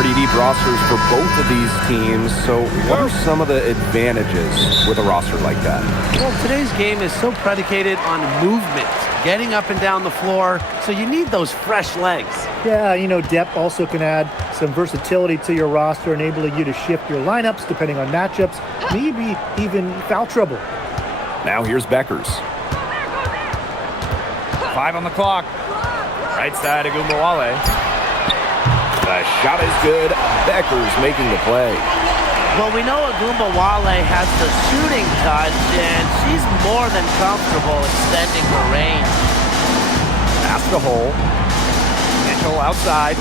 Pretty deep rosters for both of these teams. So what are some of the advantages with a roster like that? Well, today's game is so predicated on movement, getting up and down the floor, so you need those fresh legs. Yeah, depth also can add some versatility to your roster, enabling you to shift your lineups depending on matchups, maybe even foul trouble. Now here's Beckers. 5 on the clock. Right side of Gumbawale. The shot is good. Beckers making the play. Well, we know Gumbawale has the shooting touch, and she's more than comfortable extending her range. Pass the hole. Mitchell outside.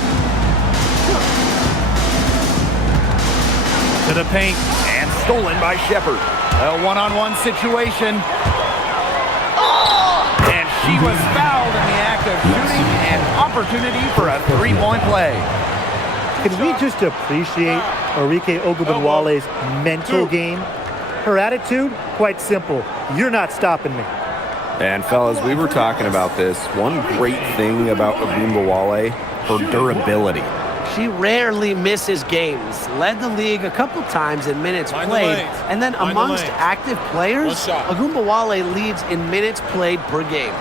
To the paint. And stolen by Shepard. A one-on-one situation. And she was fouled in the act of shooting. An opportunity for a three-point play. Can we just appreciate Arike Ogunbowale's mental game? Her attitude, quite simple. You're not stopping me. And fellas, we were talking about this. One great thing about Ogunbowale, her durability. She rarely misses games. Led the league a couple times in minutes played. And then amongst active players, Ogunbowale leads in minutes played per game.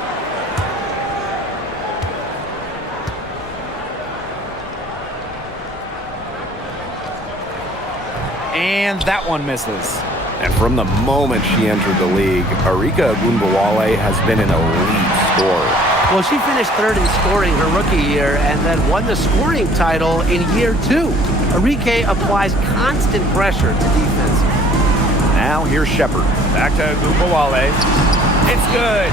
And that one misses. And from the moment she entered the league, Arike Ogunbowale has been an elite scorer. Well, she finished third in scoring her rookie year and then won the scoring title in year 2. Arike applies constant pressure to defense. Now here's Shepard. Back to Ogunbowale. It's good.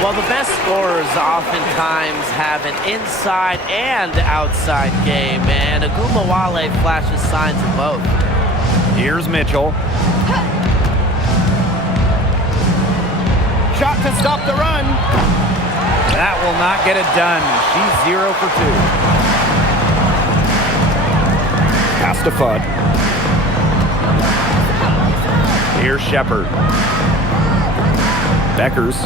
Well, the best scorers oftentimes have an inside and outside game, and Ogunbowale flashes signs of both. Here's Mitchell. Shot to stop the run. That will not get it done. She's 0 for 2. Pass to Fudd. Here's Shepard. Beckers.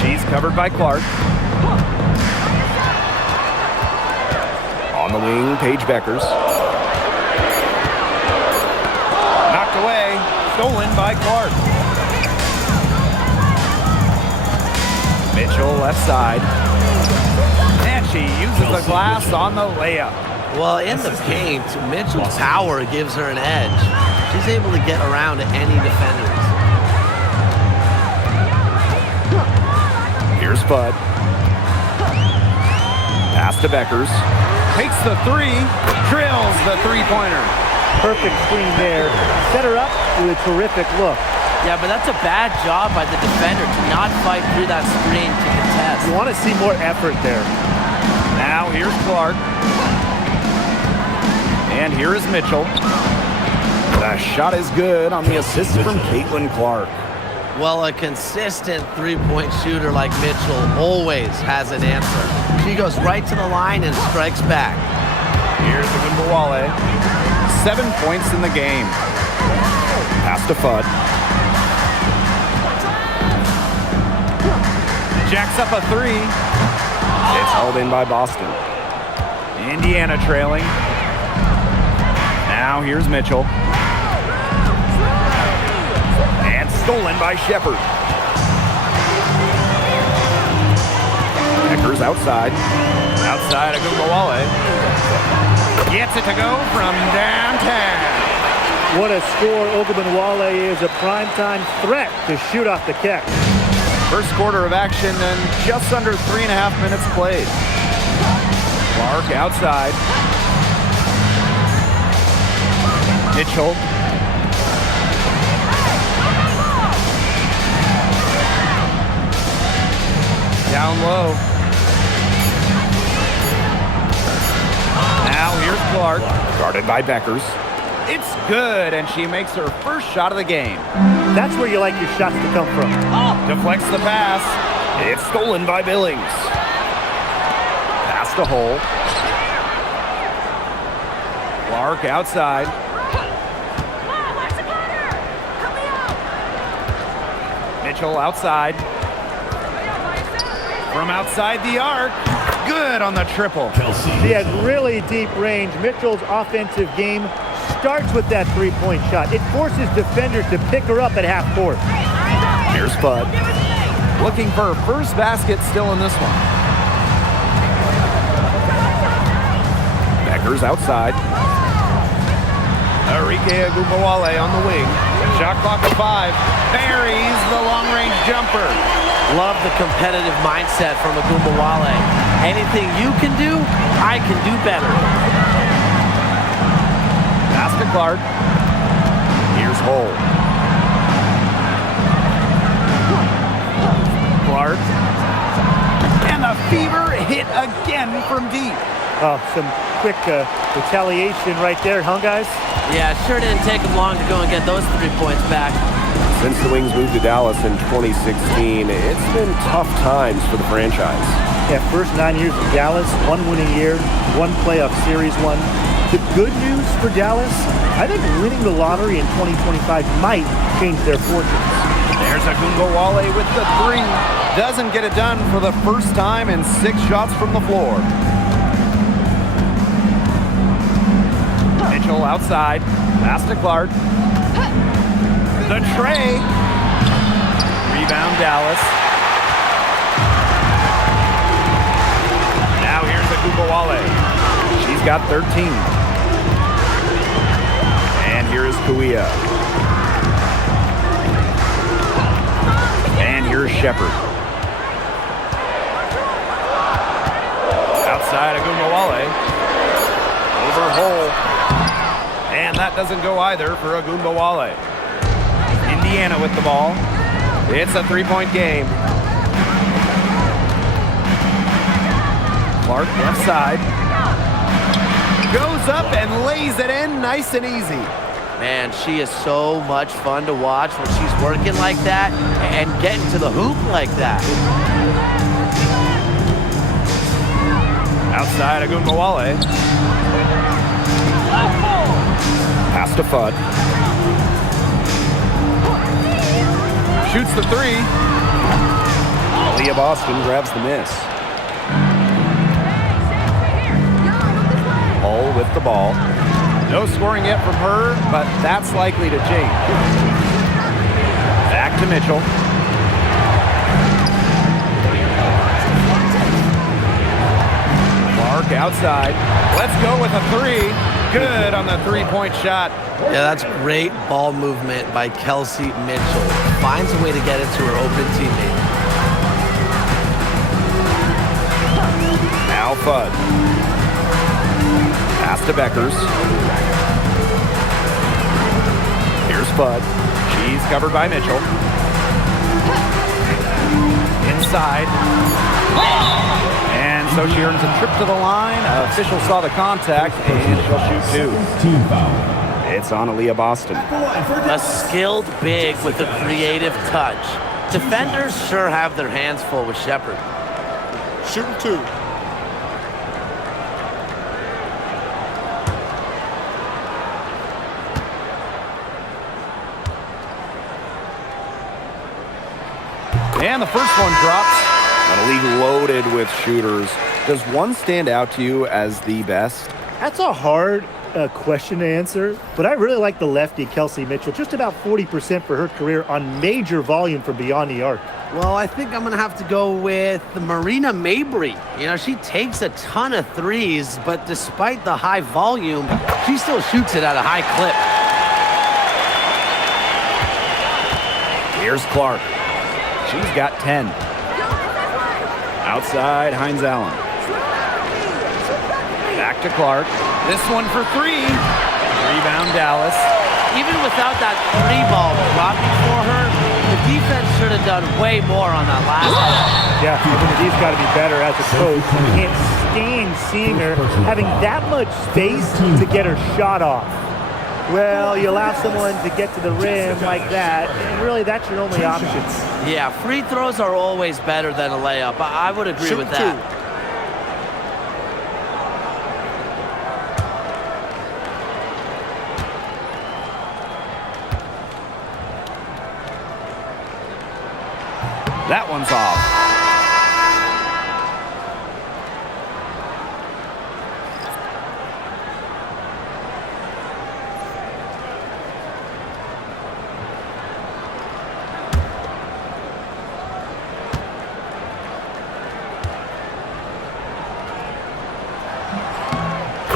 She's covered by Clark. On the wing, Paige Beckers. Knocked away. Stolen by Clark. Mitchell left side. And she uses the glass on the layup. Well, in the paint, Mitchell's power gives her an edge. She's able to get around any defenders. Here's Fudd. Pass to Beckers. Takes the three. Drills the three-pointer. Perfect screen there. Set her up with a terrific look. Yeah, but that's a bad job by the defender to not fight through that screen to contest. You want to see more effort there. Now here's Clark. And here is Mitchell. The shot is good on the assist from Caitlin Clark. Well, a consistent three-point shooter like Mitchell always has an answer. She goes right to the line and strikes back. Here's Ogunbowale. 7 points in the game. Pass to Fudd. Jacks up a three. It's held in by Boston. Indiana trailing. Now here's Mitchell. And stolen by Shepard. Beckers outside. Outside of Ogunbowale. Gets it to go from downtown. What a score Ogunbowale is, a primetime threat to shoot off the catch. First quarter of action and just under 3.5 minutes played. Clark outside. Mitchell. Down low. Now here's Clark. Guarded by Beckers. It's good, and she makes her first shot of the game. That's where you like your shots to come from. Deflects the pass. It's stolen by Billings. Pass to Hull. Clark outside. Mitchell outside. From outside the arc. Good on the triple. She has really deep range. Mitchell's offensive game starts with that three-point shot. It forces defenders to pick her up at half court. Here's Bud. Looking for her first basket still in this one. Becker's outside. Arike Ogunbowale on the wing. Shot clock at 5. Buries the long-range jumper. Love the competitive mindset from Ogunbowale. Anything you can do, I can do better. Pass to Clark. Here's Hole. Clark. And the fever hit again from deep. Oh, some quick retaliation right there, huh, guys? Yeah, sure didn't take them long to go and get those 3 points back. Since the Wings moved to Dallas in 2016, it's been tough times for the franchise. Yeah, first 9 years in Dallas, 1 winning year, 1 playoff series won. The good news for Dallas, I think winning the lottery in 2025 might change their fortunes. There's Ogunbowale with the 3. Doesn't get it done for the first time in 6 shots from the floor. Mitchell outside. Pass to Clark. The tray. Rebound Dallas. Now here's Ogunbowale. She's got 13. And here is Kuia. And here's Shepard. Outside Ogunbowale. Over Hole. And that doesn't go either for Ogunbowale. Indiana with the ball. It's a 3-point game. Clark left side. Goes up and lays it in nice and easy. Man, she is so much fun to watch when she's working like that and getting to the hoop like that. Outside Ogunbowale. Pass to Fudd. Shoots the 3. Leah Boston grabs the miss. Hull with the ball. No scoring yet from her, but that's likely to change. Back to Mitchell. Clark outside. Let's go with a 3. Good on the 3-point shot. Yeah, that's great ball movement by Kelsey Mitchell. Finds a way to get it to her open teammate. Now Fudd. Pass to Beckers. Here's Fudd. She's covered by Mitchell. Inside. And so she earns a trip to the line. Official saw the contact, and she'll shoot 2. It's on Aaliyah Boston. A skilled big with a creative touch. Defenders sure have their hands full with Shepard. Shooting 2. And the first one drops. On a league loaded with shooters, does one stand out to you as the best? That's a hard question to answer, but I really like the lefty, Kelsey Mitchell. Just about 40% for her career on major volume from beyond the arc. Well, I think I'm going to have to go with Marina Mabry. You know, she takes a ton of threes, but despite the high volume, she still shoots it at a high clip. Here's Clark. She's got 10. Outside, Hines Allen. Back to Clark. This one for 3. Rebound Dallas. Even without that 3-ball dropping for her, the defense should have done way more on that last one. Yeah, I think he's got to be better as a coach. You can't stand seeing her having that much space to get her shot off. Well, you allow someone to get to the rim like that, and really that's your only option. Yeah, free throws are always better than a layup. I would agree with that. That one's off.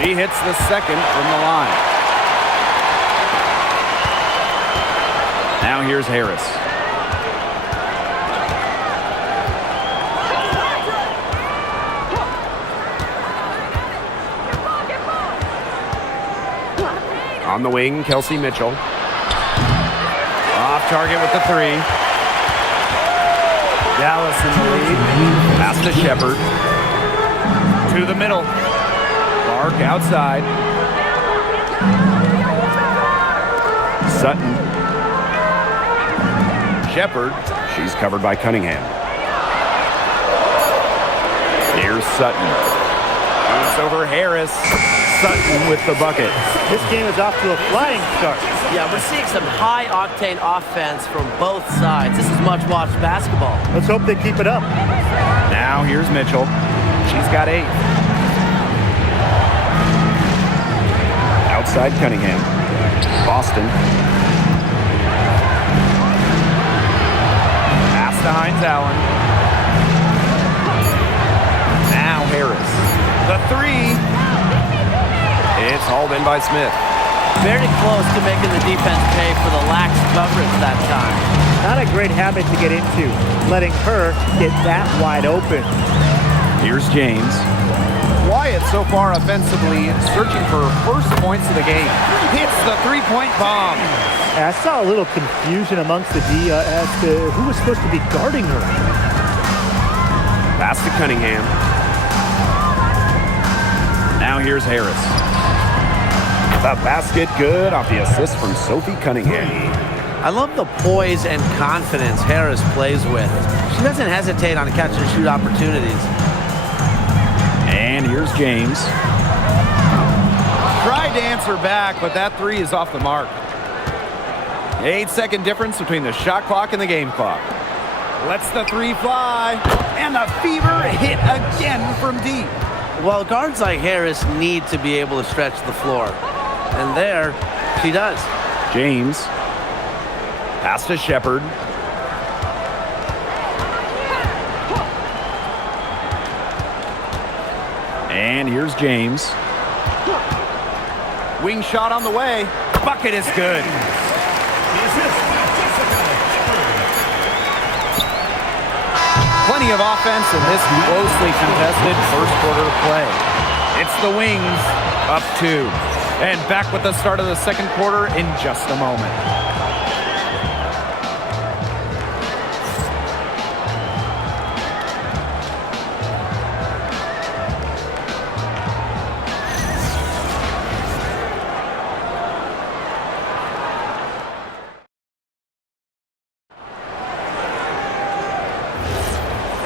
He hits the second from the line. Now here's Harris. On the wing, Kelsey Mitchell. Off target with the three. Dallas in the lead. Pass to Shepard. To the middle. Clark outside. Sutton. Shepard. She's covered by Cunningham. Here's Sutton. Moves over Harris. Sutton with the bucket. This game is off to a flying start. Yeah, we're seeing some high-octane offense from both sides. This is much-watched basketball. Let's hope they keep it up. Now here's Mitchell. She's got 8. Outside Cunningham. Boston. Pass to Hines Allen. Now Harris. The 3. It's hauled in by Smith. Very close to making the defense pay for the lax coverage that time. Not a great habit to get into, letting her get that wide open. Here's James. Wyatt so far offensively searching for first points of the game. Hits the three-point bomb. I saw a little confusion amongst the D as to who was supposed to be guarding her. Pass to Cunningham. Now here's Harris. The basket good off the assist from Sophie Cunningham. I love the poise and confidence Harris plays with. She doesn't hesitate on catch-and-shoot opportunities. And here's James. Tried to answer back, but that 3 is off the mark. 8-second difference between the shot clock and the game clock. Lets the 3 fly. And the fever hit again from deep. Well, guards like Harris need to be able to stretch the floor. And there, she does. James. Pass to Shepard. And here's James. Wing shot on the way. Bucket is good. Plenty of offense in this closely contested first quarter of play. It's the Wings up 2. And back with the start of the second quarter in just a moment.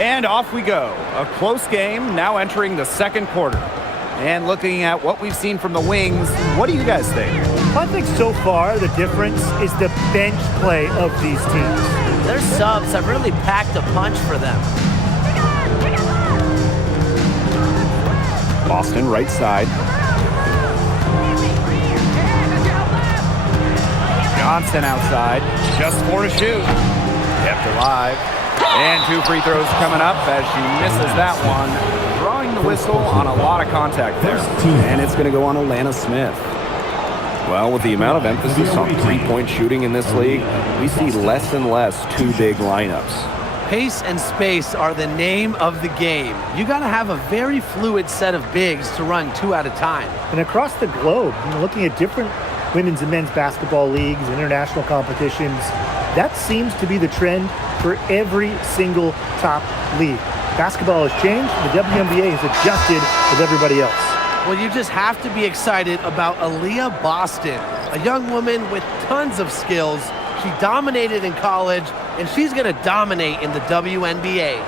And off we go. A close game now entering the second quarter. And looking at what we've seen from the Wings, what do you guys think? I think so far the difference is the bench play of these teams. Their subs have really packed a punch for them. Boston right side. Johnson outside. Just 4 to shoot. Kept alive. And 2 free throws coming up as she misses that one. Drawing the whistle on a lot of contact there. And it's going to go on Alana Smith. Well, with the amount of emphasis on three-point shooting in this league, we see less and less 2 big lineups. Pace and space are the name of the game. You got to have a very fluid set of bigs to run 2 at a time. And across the globe, looking at different women's and men's basketball leagues, international competitions, that seems to be the trend for every single top league. Basketball has changed. The WNBA has adjusted with everybody else. Well, you just have to be excited about Aaliyah Boston, a young woman with tons of skills. She dominated in college, and she's going to dominate in the WNBA.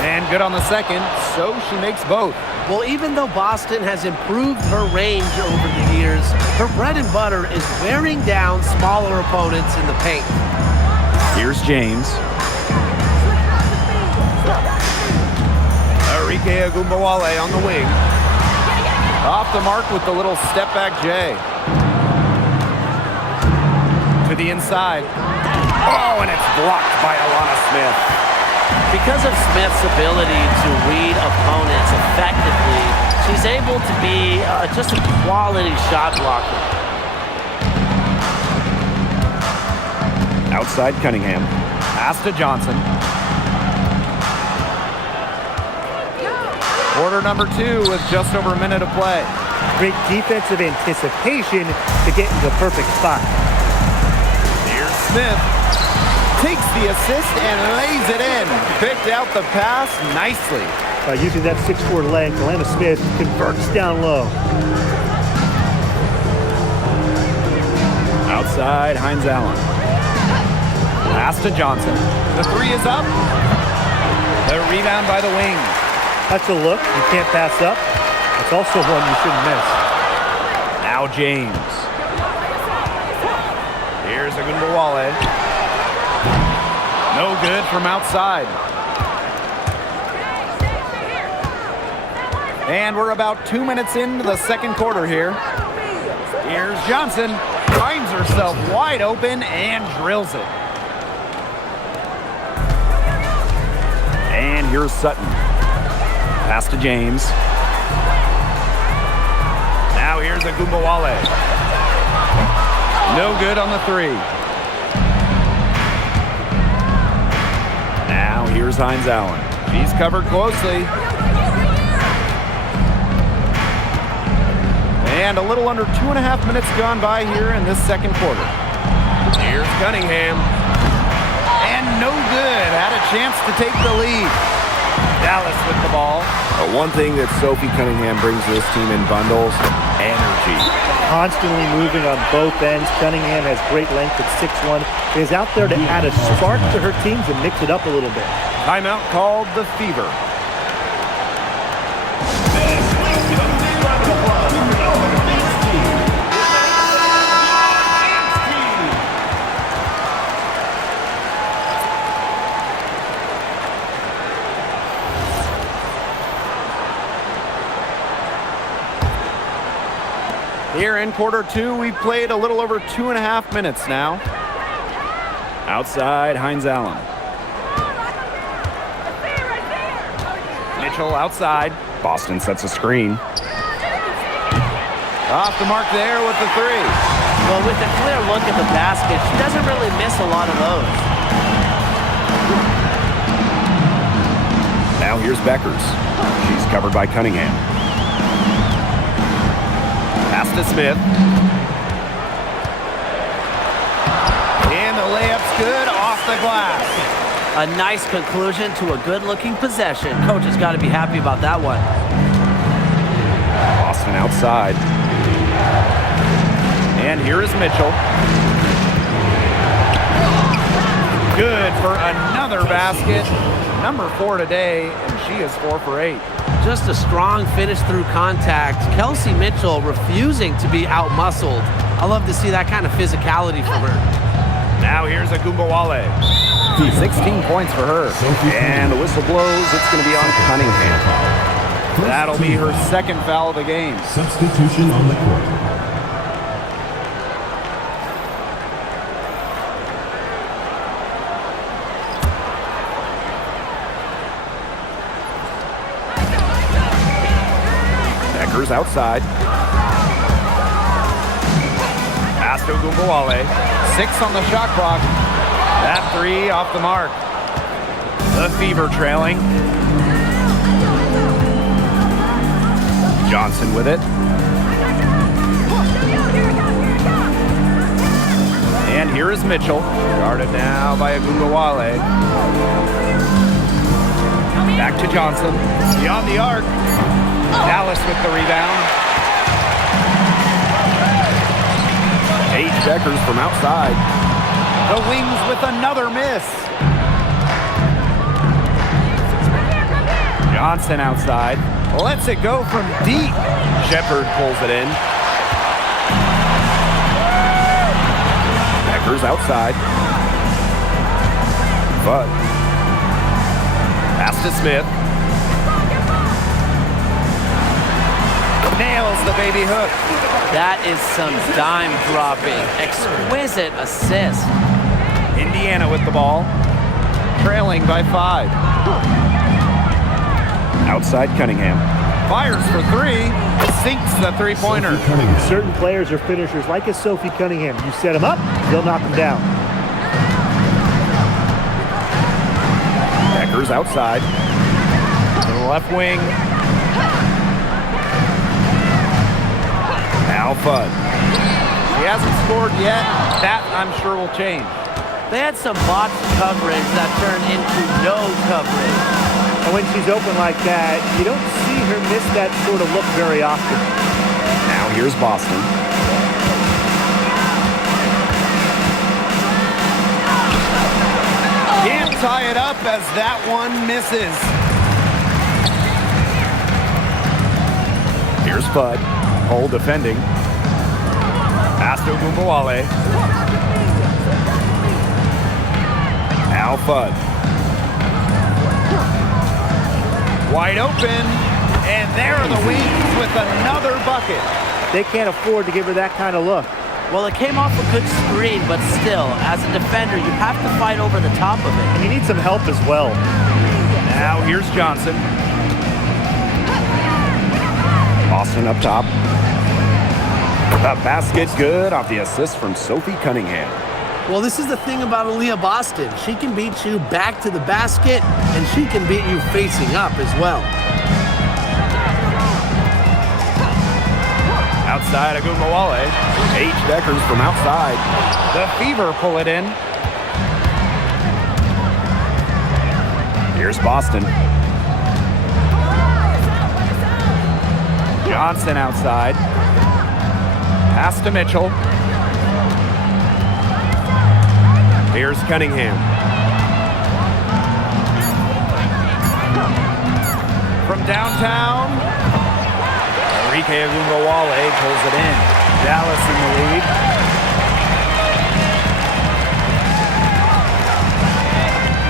And good on the second, so she makes both. Well, even though Boston has improved her range over the years, her bread and butter is wearing down smaller opponents in the paint. Here's James. Arike Ogunbowale on the wing. Off the mark with the little step back J. To the inside. Oh, and it's blocked by Alana Smith. Because of Smith's ability to read opponents effectively, she's able to be just a quality shot blocker. Outside Cunningham. Pass to Johnson. Quarter number 2 with just over a minute of play. Great defensive anticipation to get into the perfect spot. Here's Smith. Takes the assist and lays it in. Picked out the pass nicely. Using that 6'4" length, Alana Smith converts down low. Outside, Hines Allen. Pass to Johnson. The 3 is up. The rebound by the wing. That's a look you can't pass up. It's also one you shouldn't miss. Now James. Here's Ogunbowale. No good from outside. And we're about 2 minutes into the second quarter here. Here's Johnson. Finds herself wide open and drills it. And here's Sutton. Pass to James. Now here's Ogunbowale. No good on the 3. Now here's Hines Allen. He's covered closely. And a little under 2.5 minutes gone by here in this second quarter. Here's Cunningham. And no good. Had a chance to take the lead. Dallas with the ball. One thing that Sophie Cunningham brings to this team in bundles, energy. Constantly moving on both ends. Cunningham has great length at 6'1". Is out there to add a spark to her team to mix it up a little bit. Timeout called the Fever. Here in quarter 2, we've played a little over 2.5 minutes now. Outside, Hines Allen. Mitchell outside. Boston sets a screen. Off the mark there with the 3. Well, with a clear look at the basket, she doesn't really miss a lot of those. Now here's Beckers. She's covered by Cunningham. Pass to Smith. And the layup's good off the glass. A nice conclusion to a good-looking possession. Coach has got to be happy about that one. Boston outside. And here is Mitchell. Good for another basket. Number 4 today, and she is 4 for 8. Just a strong finish through contact. Kelsey Mitchell refusing to be out-muscled. I love to see that kind of physicality from her. Now here's Ogunbowale. 16 points for her. And the whistle blows. It's going to be on Cunningham. That'll be her second foul of the game. Substitution on the court. Beckers outside. Pass to Ogunbowale. 6 on the shot clock. That 3 off the mark. The Fever trailing. Johnson with it. And here is Mitchell. Guarded now by Ogunbowale. Back to Johnson. Beyond the arc. Dallas with the rebound. Paige Beckers from outside. The Wings with another miss. Johnson outside. Lets it go from deep. Shepard pulls it in. Beckers outside. But Pass to Smith. Nails the baby hook. That is some dime dropping. Exquisite assist. Indiana with the ball, trailing by 5. Outside Cunningham. Fires for 3, sinks the three-pointer. Certain players are finishers, like a Sophie Cunningham. You set them up, they'll knock them down. Beckers outside. To the left wing. Now Fudd. He hasn't scored yet. That, I'm sure, will change. They had some botched coverage that turned into no coverage. And when she's open like that, you don't see her miss that sort of look very often. Now here's Boston. Can't tie it up as that one misses. Here's Fudd. Hole defending. Pass to Ogunbowale. Now Fudd. Wide open. And there are the Wings with another bucket. They can't afford to give her that kind of look. Well, it came off a good screen, but still, as a defender, you have to fight over the top of it. And you need some help as well. Now here's Johnson. Boston up top. The basket good off the assist from Sophie Cunningham. Well, this is the thing about Aaliyah Boston. She can beat you back to the basket, and she can beat you facing up as well. Outside Ogunbowale. H. Deckers from outside. The Fever pull it in. Here's Boston. Johnson outside. Pass to Mitchell. Here's Cunningham. From downtown, Enrique Ogunbowale pulls it in. Dallas in the lead.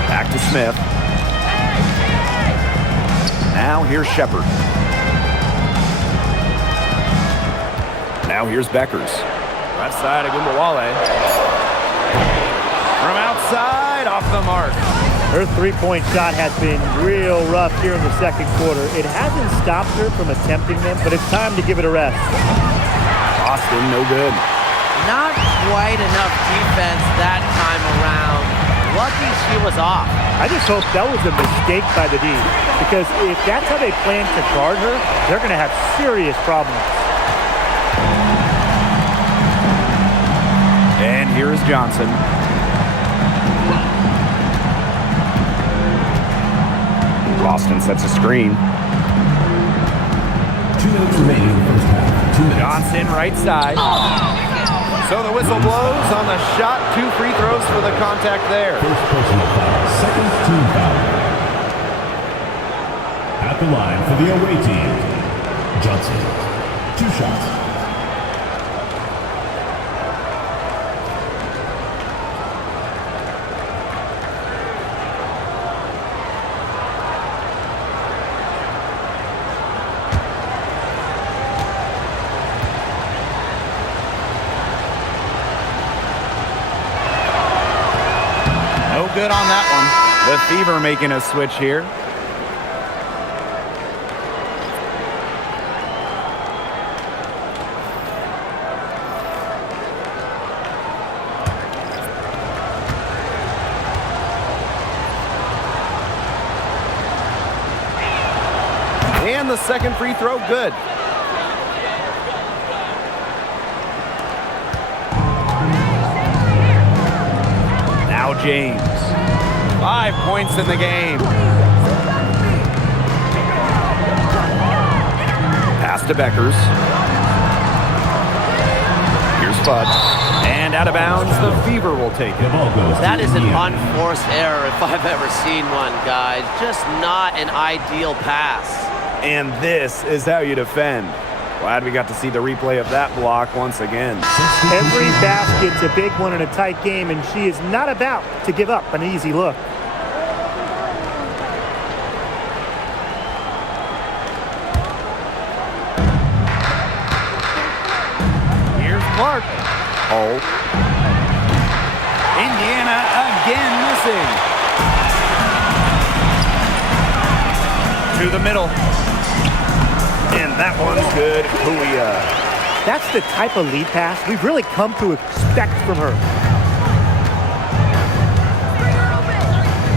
Back to Smith. Now here's Shepard. Now here's Beckers. Left side Ogunbowale. From outside, off the mark. Her three-point shot has been real rough here in the second quarter. It hasn't stopped her from attempting them, but it's time to give it a rest. Boston, no good. Not quite enough defense that time around. Lucky she was off. I just hope that was a mistake by the D, because if that's how they plan to guard her, they're going to have serious problems. And here is Johnson. Boston sets a screen. 2 minutes remaining in the first half. 2 minutes. Johnson right side. So the whistle blows on the shot. 2 free throws for the contact there. First personal foul. Second team foul. At the line for the away team, Johnson. 2 shots. Good on that one. The Fever making a switch here. And the second free throw, good. Now James. 5 points in the game. Pass to Beckers. Here's Fudd. And out of bounds, the Fever will take The it. ball goes to That is an Indiana. unforced error if I've ever seen one, guys. Just not an ideal pass. And this is how you defend. Glad we got to see the replay of that block once again. Every basket's a big one in a tight game, and she is not about to give up an easy look. Here's Clark. Oh, Indiana again missing. To the middle. And that one's good. Kuia. That's the type of lead pass we've really come to expect from her.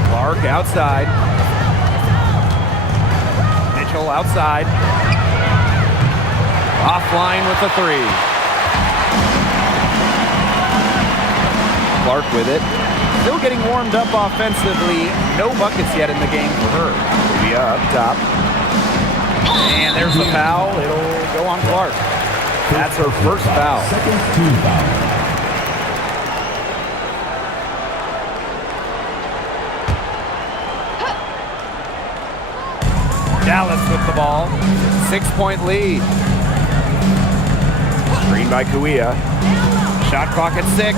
Clark outside. Mitchell outside. Offline with the three. Clark with it. Still getting warmed up offensively. No buckets yet in the game for her. Kuia up top. And there's the foul. It'll go on Clark. That's her first foul. Second team foul. Dallas with the ball. 6-point lead. Screen by Kuia. Shot clock at 6.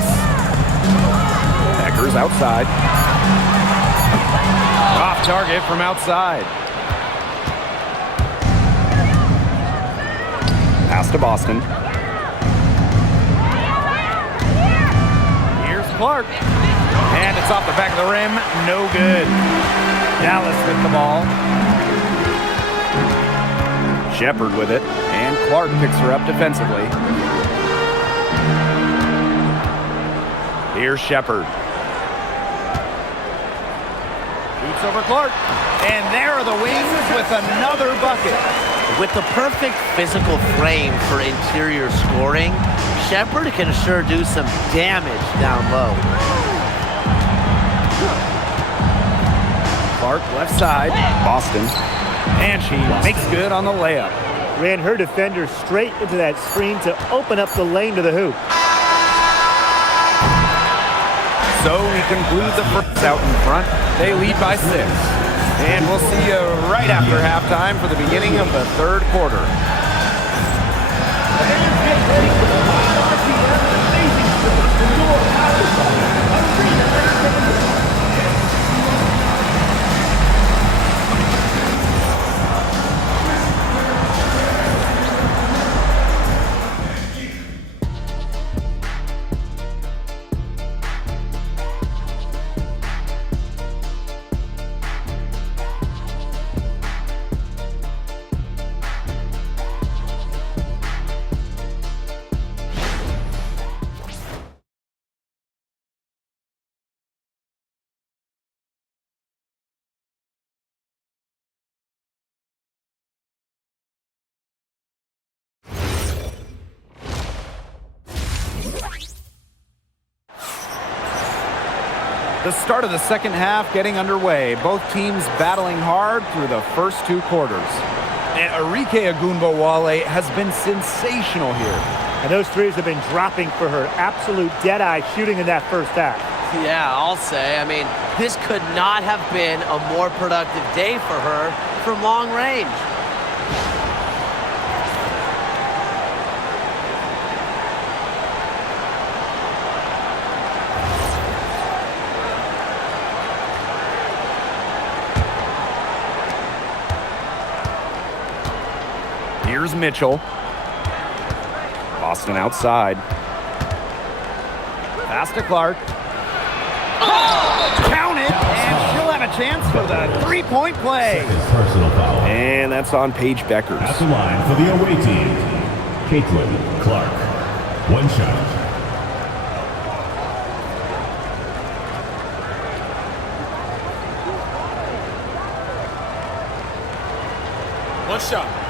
Becker's outside. Off target from outside. Pass to Boston. Here's Clark. And it's off the back of the rim. No good. Dallas with the ball. Shepard with it. And Clark picks her up defensively. Here's Shepard. Shoots over Clark. And there are the Wings with another bucket. With the perfect physical frame for interior scoring, Shepard can sure do some damage down low. Clark left side. Boston. And she makes good on the layup. Ran her defender straight into that screen to open up the lane to the hoop. So we conclude the first out in front. They lead by 6. And we'll see you right after halftime for the beginning of the third quarter. The start of the second half getting underway. Both teams battling hard through the first 2 quarters. And Arike Ogunbowale has been sensational here. And those threes have been dropping for her. Absolute dead-eye shooting in that first half. Yeah, I'll say. I mean, this could not have been a more productive day for her from long range. Here's Mitchell. Boston outside. Pass to Clark. Count it, and she'll have a chance for the 3-point play. Second personal foul. And that's on Paige Beckers. At the line for the away team, Caitlin Clark. 1 shot. One shot.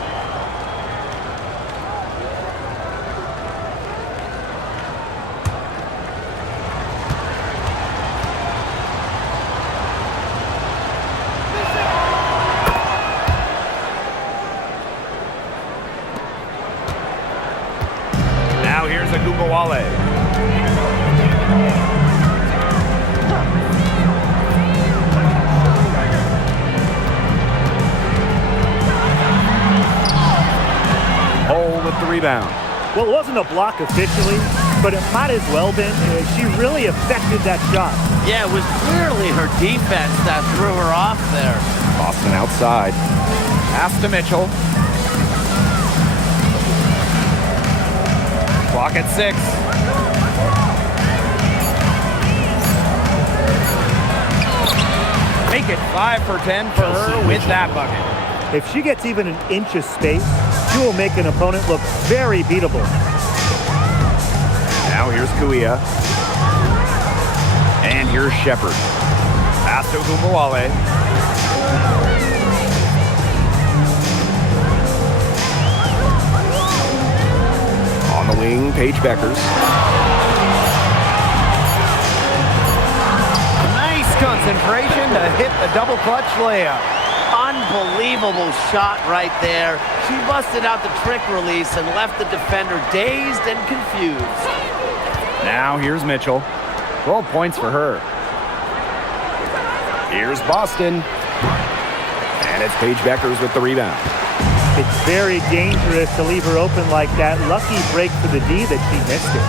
Now here's Ogunbowale. Hole with the rebound. Well, it wasn't a block officially, but it might as well been. She really affected that shot. Yeah, it was clearly her defense that threw her off there. Boston outside. Pass to Mitchell. Clock at 6. make it 5 for 10 for her with that bucket. If she gets even an inch of space, she will make an opponent look very beatable. Now here's Kuia. And here's Shepard. Pass to Ogunbowale. On the wing, Paige Beckers. Nice concentration to hit the double clutch layup. Unbelievable shot right there. She busted out the trick release and left the defender dazed and confused. Now here's Mitchell. 12 points for her. Here's Boston. And it's Paige Beckers with the rebound. It's very dangerous to leave her open like that. Lucky break for the D that she missed it.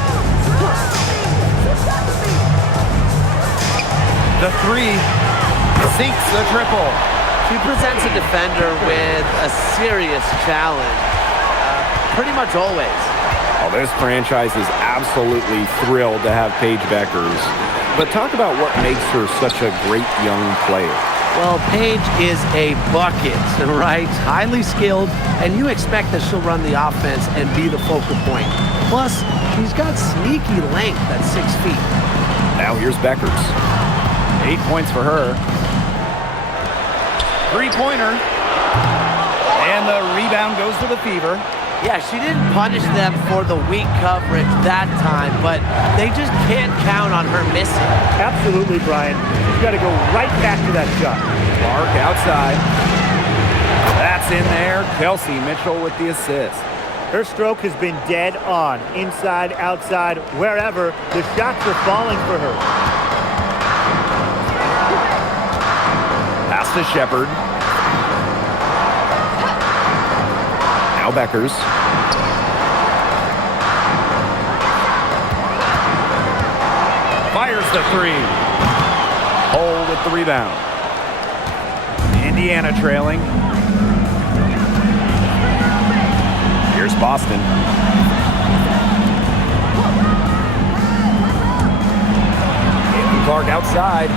The three sinks the triple. She presents a defender with a serious challenge, pretty much always. Well, this franchise is absolutely thrilled to have Paige Beckers. But talk about what makes her such a great young player. Well, Paige is a bucket, right? Highly skilled, and you expect that she'll run the offense and be the focal point. Plus, she's got sneaky length at 6 feet. Now here's Beckers. 8 points for her. Three-pointer. And the rebound goes to the Fever. Yeah, she didn't punish them for the weak coverage that time, but they just can't count on her missing. Absolutely, Brian. She's got to go right back to that shot. Clark outside. That's in there. Kelsey Mitchell with the assist. Her stroke has been dead on. Inside, outside, wherever. The shots are falling for her. Pass to Shepard. Now Beckers. Fires the three. Hole with the rebound. Indiana trailing. Here's Boston. Caitlin Clark outside.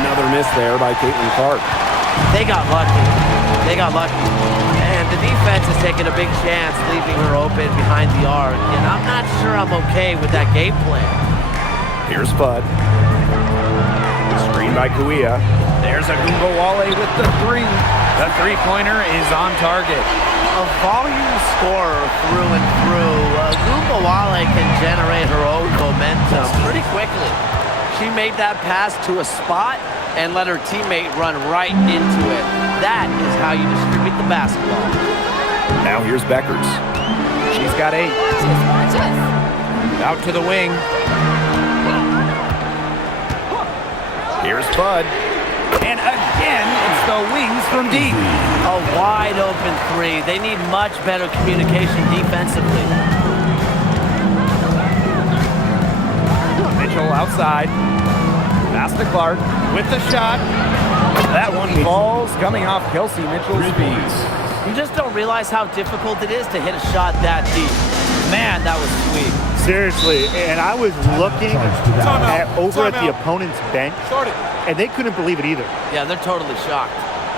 Another miss there by Caitlin Clark. They got lucky. They got lucky. And the defense is taking a big chance, leaving her open behind the arc. And I'm not sure I'm okay with that game plan. Here's Fudd. Screen by Kuia. There's Ogunbowale with the three. The three-pointer is on target. A volume scorer through and through, Ogunbowale can generate her own momentum pretty quickly. She made that pass to a spot and let her teammate run right into it. That is how you distribute the basketball. Now here's Beckers. She's got 8. Out to the wing. Here's Fudd. And again, it's the wings from deep. A wide open three. They need much better communication defensively. Mitchell outside. Pass to Clark with the shot. That one falls, coming off Kelsey Mitchell's feet. You just don't realize how difficult it is to hit a shot that deep. Man, that was sweet. Seriously, and I was looking over at the opponent's bench, and they couldn't believe it either. Yeah, they're totally shocked.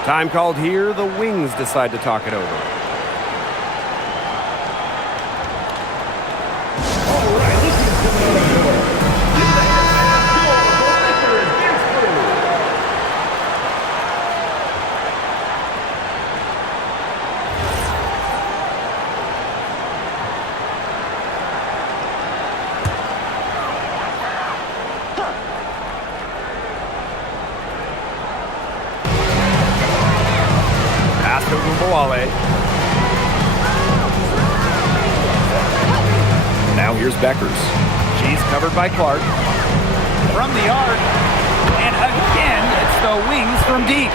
Time called here. The Wings decide to talk it over. Now here's Beckers. She's covered by Clark. From the arc. And again, it's the wings from deep.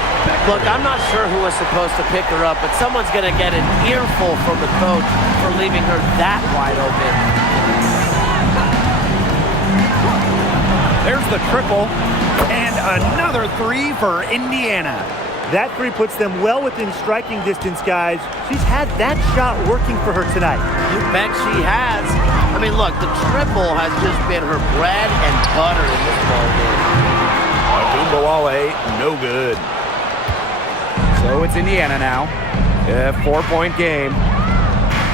Look, I'm not sure who was supposed to pick her up, but someone's going to get an earful from the coach for leaving her that wide open. There's the triple. And another three for Indiana. That three puts them well within striking distance, guys. She's had that shot working for her tonight. You bet she has. I mean, look, the triple has just been her bread and butter in this ball game. Ogunbowale, no No good. So it's Indiana now. A 4-point game.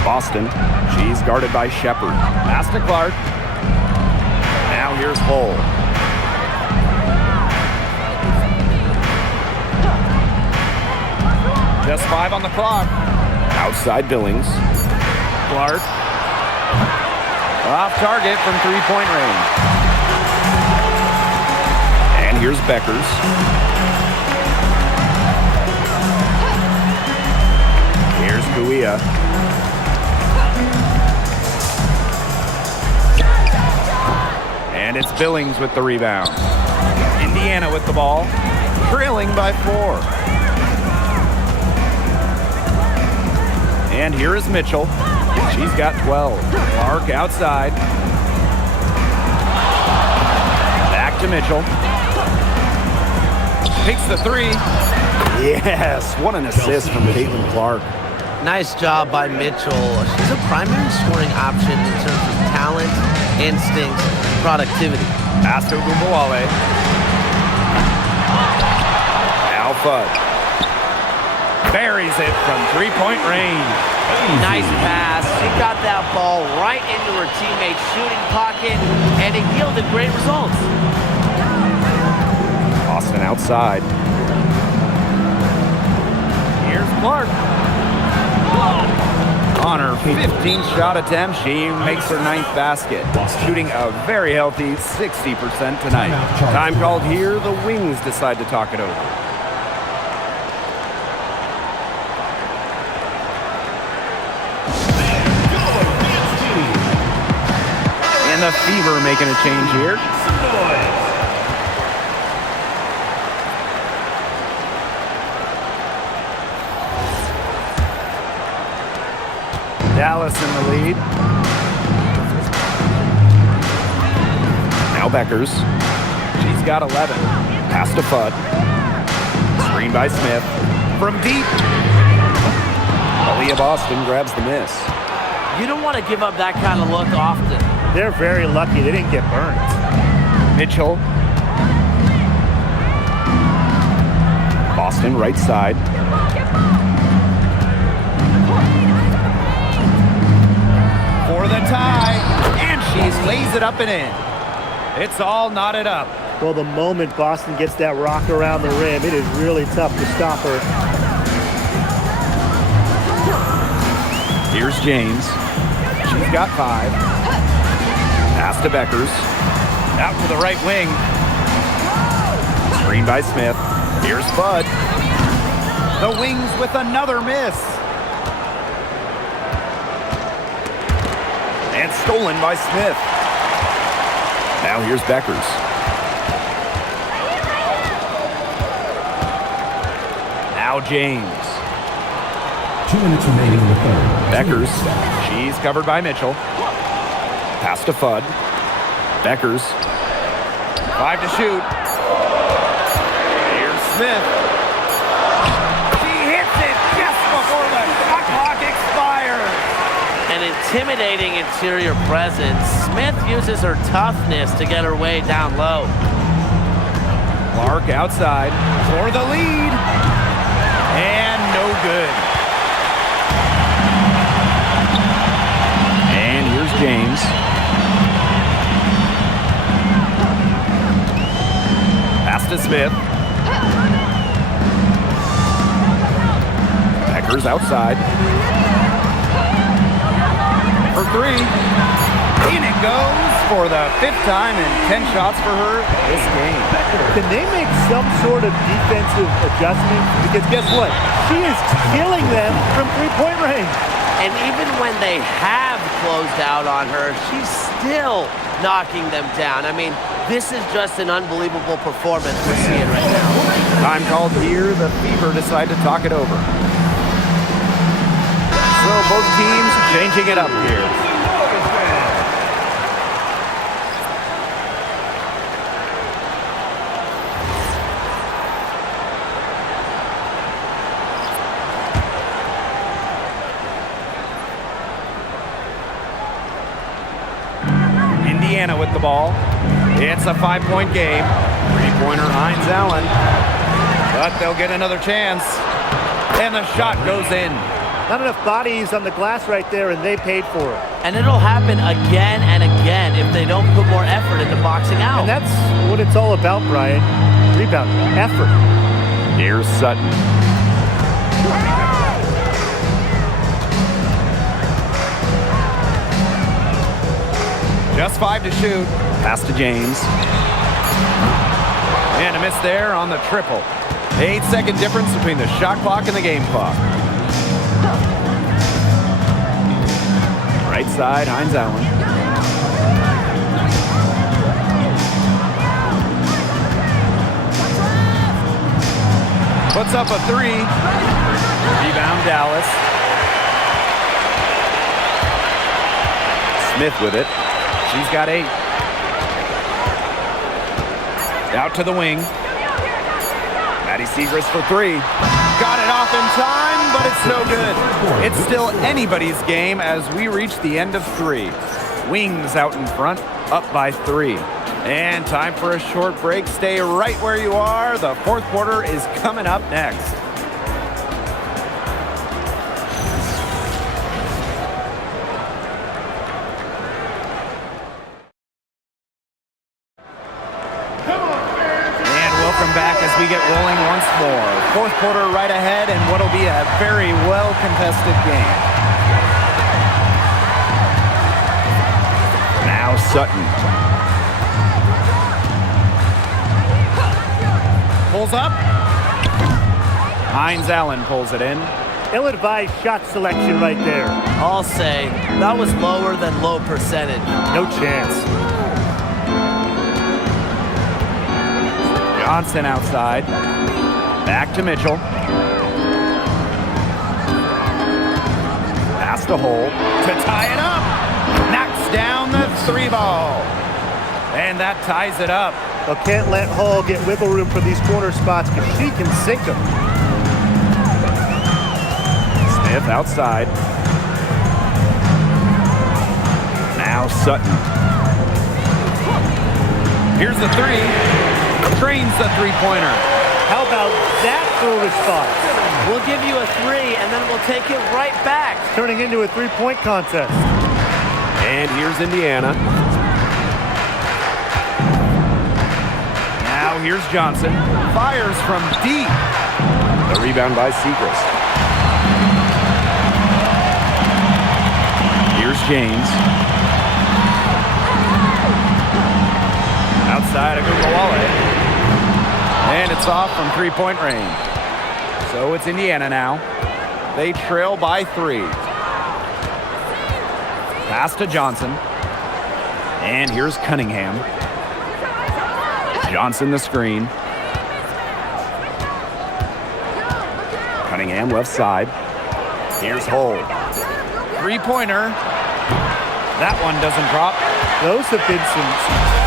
Boston. She's guarded by Shepard. Pass to Clark. Now here's Hull. Just 5 on the clock. Outside Billings. Clark. Off target from 3-point range. And here's Beckers. Here's Kuia. And it's Billings with the rebound. Indiana with the ball. Trailing by 4. And here is Mitchell. She's got 12. Clark outside. Back to Mitchell. Takes the 3. Yes, what an assist from Caitlin Clark. Nice job by Mitchell. She's a primary scoring option in terms of talent, instinct, productivity. Pass to Gumbawale. Now Fudd. Buries it from 3-point range. Nice pass. She got that ball right into her teammate's shooting pocket, and it yielded great results. Boston outside. Here's Clark. On her 15th shot attempt, she makes her 9th basket, shooting a very healthy 60% tonight. Time called here. The Wings decide to talk it over. And the Fever making a change here. Dallas in the lead. Now Beckers. She's got 11. Pass to Fudd. Screen by Smith. From deep. Aaliyah Boston grabs the miss. You don't want to give up that kind of look often. They're very lucky they didn't get burnt. Mitchell. Boston right side. For the tie. And she lays it up and in. It's all knotted up. Well, the moment Boston gets that rock around the rim, it is really tough to stop her. Here's James. She's got 5. Pass to Beckers. Out to the right wing. Screen by Smith. Here's Fudd. The Wings with another miss. And stolen by Smith. Now here's Beckers. Now James. 2 minutes remaining in the third. Beckers. She's covered by Mitchell. Pass to Fudd. Beckers. 5 to shoot. Here's Smith. She hits it just before the shot clock expires. An intimidating interior presence. Smith uses her toughness to get her way down low. Clark outside for the lead. And no good. And here's James. Pass to Smith. Beckers outside. For 3. In it goes for the 5th time and 10 shots for her this game. Can they make some sort of defensive adjustment? Because guess what? She is killing them from 3-point range. And even when they have closed out on her, she's still knocking them down. I mean, this is just an unbelievable performance we're seeing right now. Time called here. The Fever decide to talk it over. So both teams changing it up here. Indiana with the ball. It's a 5-point game. 3-pointer Hines Allen. But they'll get another chance. And the shot goes in. Not enough bodies on the glass right there, and they paid for it. And it'll happen again and again if they don't put more effort into boxing out. And that's what it's all about, Brian. Rebound, effort. Here's Sutton. Just 5 to shoot. Pass to James. And a miss there on the triple. 8-second difference between the shot clock and the game clock. Right side, Hines Allen. Puts up a 3. Rebound, Dallas. Smith with it. She's got 8. Out to the wing. Maddie Siegrist for 3. Got it off in time, but it's no good. It's still anybody's game as we reach the end of 3. Wings out in front, up by 3. And time for a short break. Stay right where you are. The fourth quarter is coming up next. Welcome back as we get rolling once more. Fourth quarter right ahead and what'll be a very well contested game. Now Sutton. Pulls up. Hines Allen pulls it in. Ill-advised shot selection right there. I'll say that was lower than low percentage. No chance. Johnson outside. Back to Mitchell. Pass to Hole. To tie it up. Knocks down the 3 ball. And that ties it up. Well, can't let Hall get wiggle room for these corner spots because she can sink them. Smith outside. Now Sutton. Here's the 3. Trains the 3-pointer. How about that for a response? We'll give you a 3, and then we'll take it right back. Turning into a 3-point contest. And here's Indiana. Now here's Johnson. Fires from deep. The rebound by Siegrist. Here's James. Outside of Gugawale. And it's off from 3-point range. So it's Indiana now. They trail by 3. Pass to Johnson. And here's Cunningham. Johnson the screen. Cunningham left side. Here's Hole. 3-pointer. That one doesn't drop. Those have been some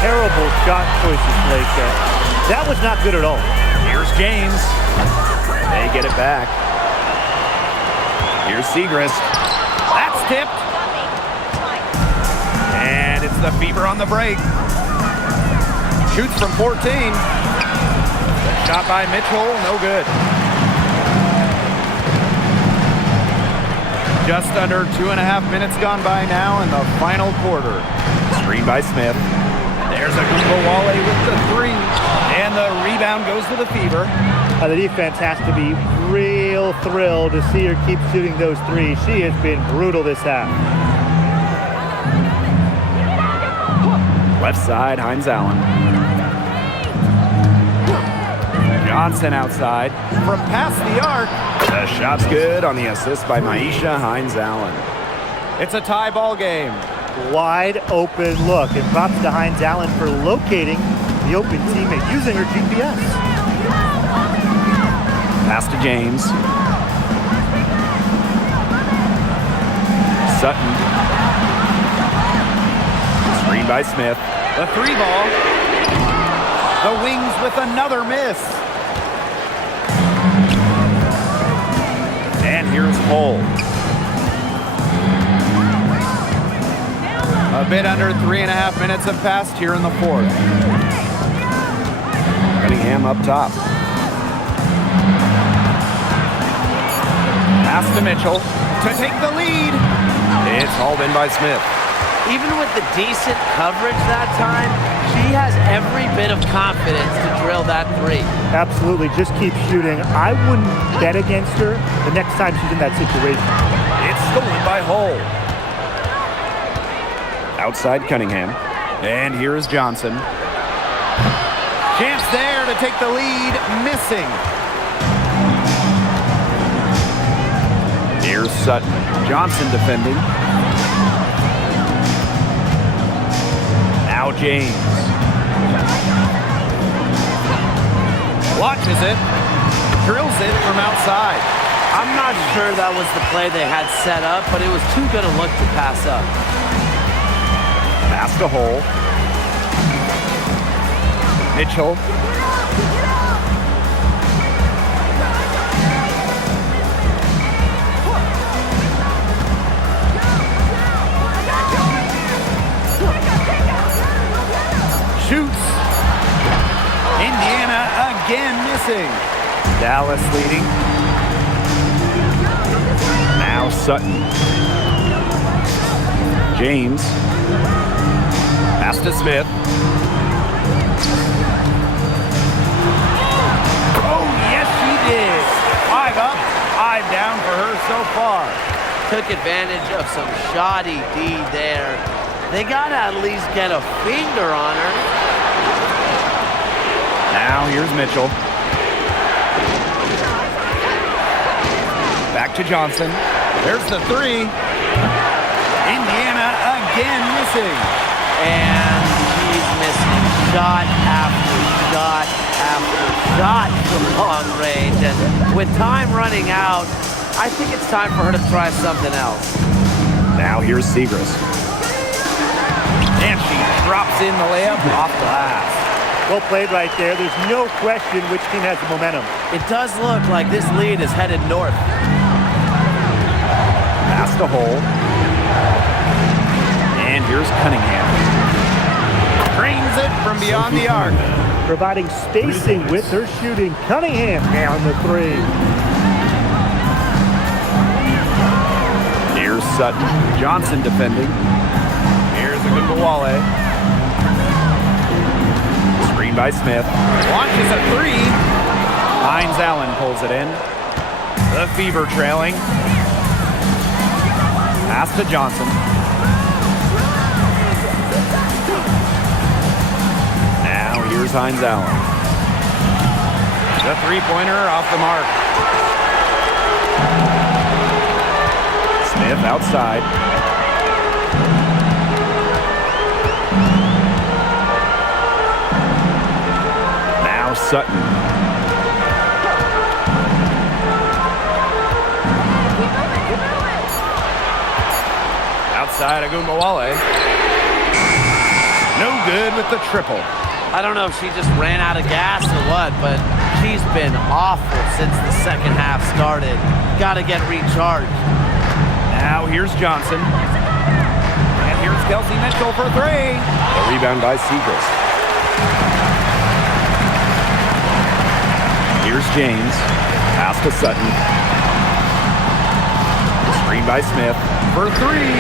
terrible shot choices, Blake. That was not good at all. Here's James. They get it back. Here's Siegrist. That's tipped. And it's the Fever on the break. Shoots from 14. Shot by Mitchell, no good. Just under 2.5 minutes gone by now in the final quarter. Screen by Smith. There's a Gugawale with the 3. And the rebound goes to the Fever. The defense has to be real thrilled to see her keep shooting those 3s. She has been brutal this half. Left side, Hines Allen. Johnson outside from past the arc. The shot's good on the assist by Maisha Hines Allen. It's a tie ball game. Wide open look. And props to Hines Allen for locating the open teammate using her GPS. Pass to James. Sutton. Screen by Smith. The 3 ball. The Wings with another miss. And here's Hole. A bit under 3.5 minutes have passed here in the fourth. Cunningham up top. Pass to Mitchell to take the lead. It's hauled in by Smith. Even with the decent coverage that time, she has every bit of confidence to drill that three. Absolutely. Just keep shooting. I wouldn't bet against her the next time she's in that situation. It's stolen by Hull. Outside Cunningham. And here is Johnson. Chance there to take the lead, missing. Here's Sutton. Johnson defending. Now James. Watches it. Drills it from outside. I'm not sure that was the play they had set up, but it was too good a look to pass up. Pass to Hull. Mitchell. Shoots. Indiana again missing. Dallas leading. Now Sutton. James. Pass to Smith. Oh, yes, she did. 5 up, 5 down for her so far. Took advantage of some shoddy D there. They gotta at least get a finger on her. Now here's Mitchell. Back to Johnson. There's the three. Indiana again missing. And she's missing shot after shot after shot from long range. And with time running out, I think it's time for her to try something else. Now here's Segrist. And she drops in the layup off glass. Well played right there. There's no question which team has the momentum. It does look like this lead is headed north. Pass to Hull. And here's Cunningham. Trains it from beyond the arc. Providing spacing with her shooting. Cunningham down the three. Here's Sutton. Johnson defending. Here's a good Wale. Screen by Smith. Launches a three. Hines Allen pulls it in. The Fever trailing. Pass to Johnson. Now here's Hines Allen. The three-pointer off the mark. Smith outside. Now Sutton. Outside Agumbawale. No good with the triple. I don't know if she just ran out of gas or what, but she's been awful since the second half started. Gotta get recharged. Now here's Johnson. And here's Kelsey Mitchell for three. The rebound by Segrist. Here's James. Pass to Sutton. Screen by Smith. For three.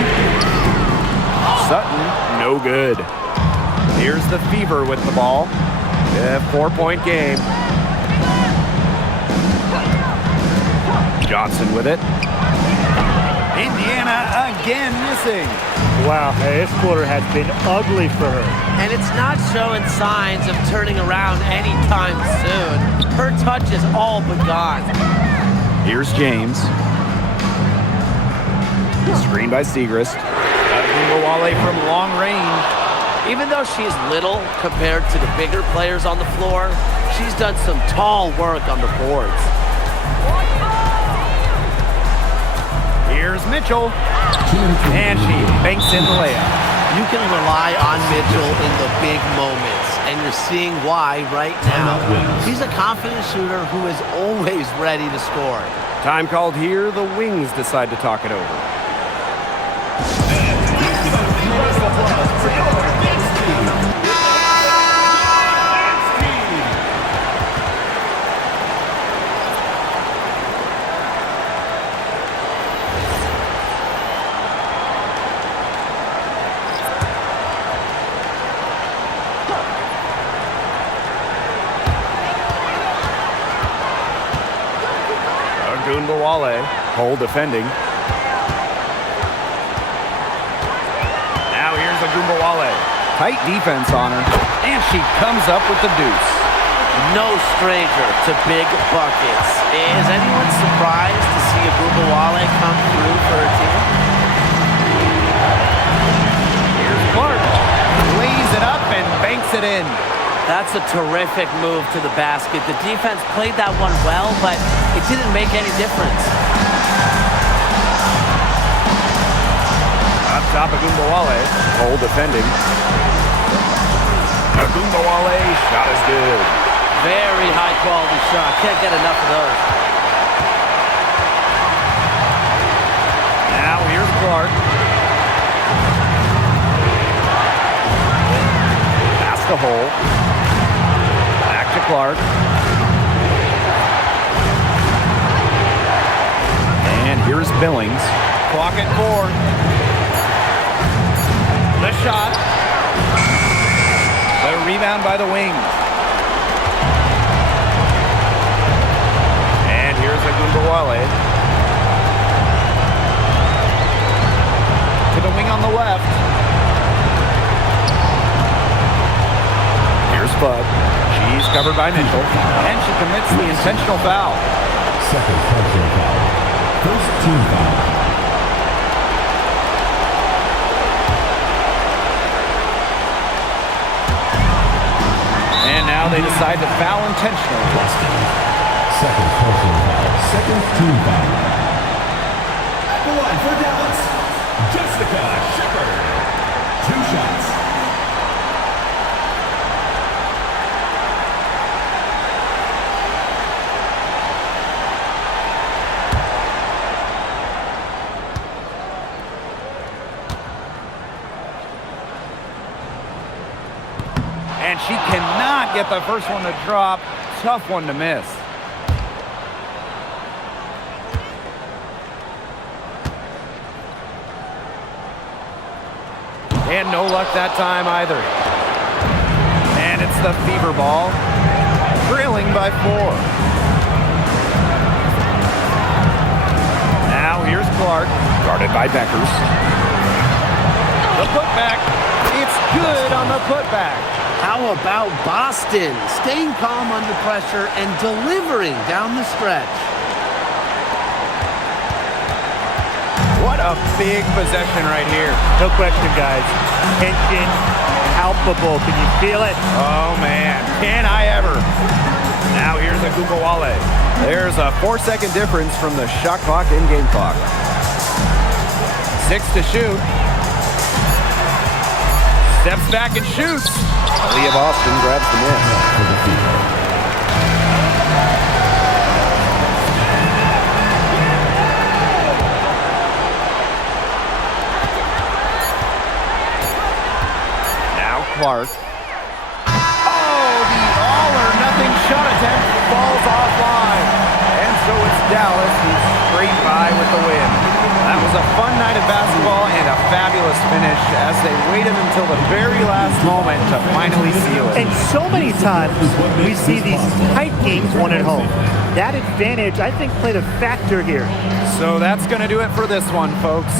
Sutton, no good. Here's the Fever with the ball. A 4-point game. Johnson with it. Indiana again missing. Wow, this quarter has been ugly for her. And it's not showing signs of turning around anytime soon. Her touch is all but gone. Here's James. Screen by Segrist. Wale from long range. Even though she's little compared to the bigger players on the floor, she's done some tall work on the boards. Here's Mitchell. And she banks in the layup. You can rely on Mitchell in the big moments, and you're seeing why right now. She's a confident shooter who is always ready to score. Time called here. The Wings decide to talk it over. Agunbowale, Cole defending. Now here's Agunbowale. Tight defense on her, and she comes up with the deuce. No stranger to big buckets. Is anyone surprised to see Agunbowale come through for her team? Here's Clark. Lays it up and banks it in. That's a terrific move to the basket. The defense played that one well, but it didn't make any difference. Up top, Agunbowale. Cole defending. Agunbowale, shot is good. Very high quality shot. Can't get enough of those. Now here's Clark. Past the hole. Back to Clark. And here's Billings. Clock at 4. The shot. The rebound by the wing. And here's Agunbowale. To the wing on the left. Here's Bud. She's covered by Mitchell. And she commits the intentional foul. Second personal foul. First team foul. And now they decide to foul intentionally. Second personal foul. Second team foul. At the line for Dallas, Jessica Shepard. 2 shots. And she cannot get the first one to drop. Tough one to miss. And no luck that time either. And it's the fever ball. Trailing by 4. Now here's Clark. Guarded by Beckers. The putback. It's good on the putback. How about Boston? Staying calm under pressure and delivering down the stretch. What a big possession right here. No question, guys. Tension palpable. Can you feel it? Oh, man. Can I ever? Now here's Agunbowale. There's a 4-second difference from the shot clock and game clock. 6 to shoot. Steps back and shoots. Leah Boston grabs the miss. Now Clark. Oh, the all-or-nothing shot attempt falls offline. And so it's Dallas who's straight by with the win. That was a fun night of basketball and a fabulous finish as they waited until the very last moment to finally seal it. And so many times we see these tight games won at home. That advantage, I think, played a factor here. So that's going to do it for this one, folks.